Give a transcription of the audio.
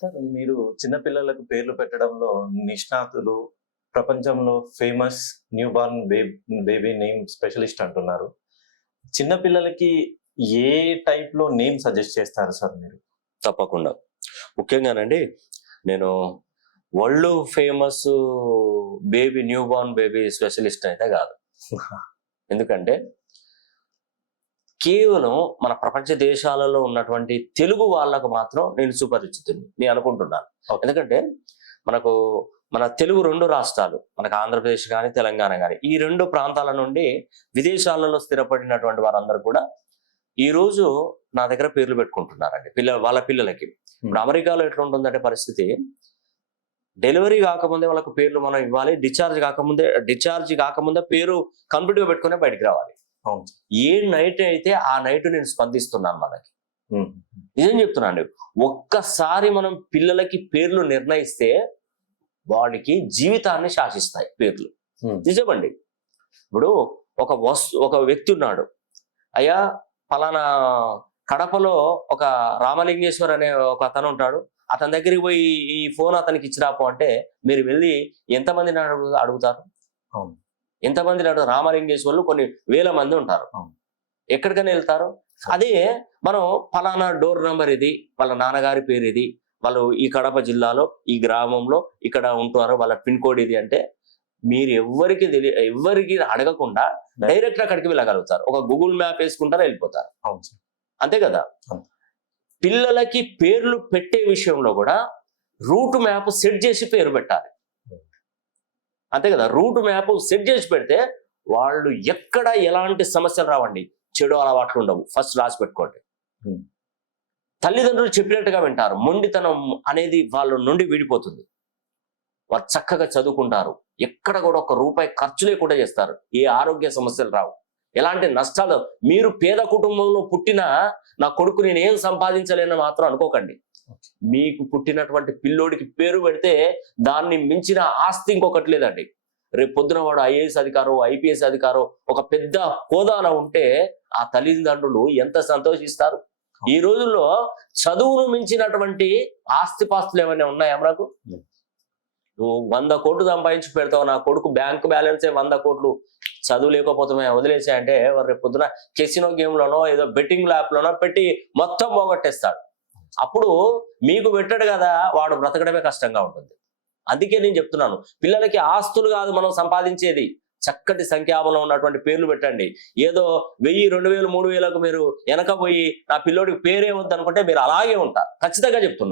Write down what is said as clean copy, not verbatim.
Sir మీరు చిన్న పిల్లలకు పేర్లు పెట్టడంలో నిష్ణాతులు, ప్రపంచంలో famous new born baby name specialist అంటున్నారు. చిన్న పిల్లలకి ఏ టైప్‌లో నేమ్ సజెస్ట్ చేస్తారు సార్ మీరు? తప్పకుండా. ముఖ్యంగానండి నేను world famous new born baby specialist అయితే కాదు. ఎందుకంటే కేవలం మన ప్రపంచ దేశాలలో ఉన్నటువంటి తెలుగు వాళ్ళకు మాత్రం నేను సుపరిచితుడిని నేను అనుకుంటున్నాను. ఎందుకంటే మన తెలుగు 2 రాష్ట్రాలు, మనకు ఆంధ్రప్రదేశ్ కానీ తెలంగాణ కానీ, ఈ 2 ప్రాంతాల నుండి విదేశాలలో స్థిరపడినటువంటి వారందరూ కూడా ఈ రోజు నా దగ్గర పేర్లు పెట్టుకుంటున్నారండి వాళ్ళ పిల్లలకి. ఇప్పుడు అమెరికాలో ఎట్లా ఉంటుందంటే పరిస్థితి, డెలివరీ కాకముందే వాళ్ళకు పేర్లు మనం ఇవ్వాలి, డిశ్చార్జ్ కాకముందే పేరు కంప్లీట్ గా పెట్టుకునే బయటికి రావాలి. ఏ నైట్ అయితే ఆ నైట్ నేను స్పందిస్తున్నాను. మనకి నిజం చెప్తున్నాను, ఒక్కసారి మనం పిల్లలకి పేర్లు నిర్ణయిస్తే వాడికి జీవితాన్ని శాసిస్తాయి పేర్లు. నిజమండి. ఇప్పుడు ఒక వ్యక్తి ఉన్నాడు, అయ్యా పలానా కడపలో ఒక రామలింగేశ్వర్ అనే ఒక అతను ఉంటాడు, అతని దగ్గరికి పోయి ఈ ఫోన్ అతనికి ఇచ్చిరాపో అంటే మీరు వెళ్ళి ఎంతమందిని అడుగుతారు? ఎంతమంది రామలింగేశ్వర్లు కొన్ని వేల మంది ఉంటారు, ఎక్కడికైనా వెళ్తారు. అదే మనం ఫలానా డోర్ నంబర్ ఇది, వాళ్ళ నాన్నగారి పేరు ఇది, వాళ్ళు ఈ కడప జిల్లాలో ఈ గ్రామంలో ఇక్కడ ఉంటున్నారు, వాళ్ళ పిన్ కోడ్ ఇది అంటే మీరు ఎవరికి అడగకుండా డైరెక్ట్ అక్కడికి వెళ్ళగలుగుతారు. ఒక గూగుల్ మ్యాప్ వేసుకుంటారా, వెళ్ళిపోతారు. అంతే కదా. పిల్లలకి పేర్లు పెట్టే విషయంలో కూడా రూట్ మ్యాప్ సెట్ చేసి పేరు పెట్టాలి. అంతే కదా. రూట్ మ్యాప్ సెట్ చేసి పెడితే వాళ్ళు ఎక్కడ ఎలాంటి సమస్యలు రావండి, చెడు అలవాట్లు ఉండవు. ఫస్ట్ రాసి పెట్టుకోండి. తల్లిదండ్రులు చెప్పినట్టుగా వింటారు, మొండితనం అనేది వాళ్ళ నుండి విడిపోతుంది. వాళ్ళు చక్కగా చదువుకుంటారు, ఎక్కడ కూడా ఒక రూపాయి ఖర్చు లేకుండా చేస్తారు, ఏ ఆరోగ్య సమస్యలు రావు, ఎలాంటి నష్టాలు. మీరు పేద కుటుంబంలో పుట్టిన నా కొడుకు నేను ఏం సంపాదించలేని మాత్రం అనుకోకండి. మీకు పుట్టినటువంటి పిల్లోడికి పేరు పెడితే దాన్ని మించిన ఆస్తి ఇంకొకటి లేదండి. రేపు పొద్దున వాడు ఐఏఎస్ అధికారో ఐపీఎస్ అధికారో ఒక పెద్ద హోదాలో ఉంటే ఆ తల్లిదండ్రులు ఎంత సంతోషిస్తారు. ఈ రోజుల్లో చదువును మించినటువంటి ఆస్తిపాస్తులు ఏమైనా ఉన్నాయా మనకు? నువ్వు 100 కోట్లు సంపాదించి పెడతావు, నా కొడుకు బ్యాంక్ బ్యాలెన్సే 100 కోట్లు, చదువు లేకపోతే వదిలేసాయంటే రేపు పొద్దున కెసినో గేమ్ లోనో ఏదో బెట్టింగ్ ల్యాప్ లోనో పెట్టి మొత్తం పోగొట్టేస్తాడు. అప్పుడు మీకు పెట్టాడు కదా, వాడు బ్రతకడమే కష్టంగా ఉంటుంది. అందుకే నేను చెప్తున్నాను, పిల్లలకి ఆస్తులు కాదు మనం సంపాదించేది, చక్కటి సంఖ్యాబలం ఉన్నటువంటి పేర్లు పెట్టండి. ఏదో 1000, 2000, 3000కు మీరు వెనకపోయి నా పిల్లోడికి పేరే వద్దు అనుకుంటే మీరు అలాగే ఉంటారు. ఖచ్చితంగా చెప్తున్నా.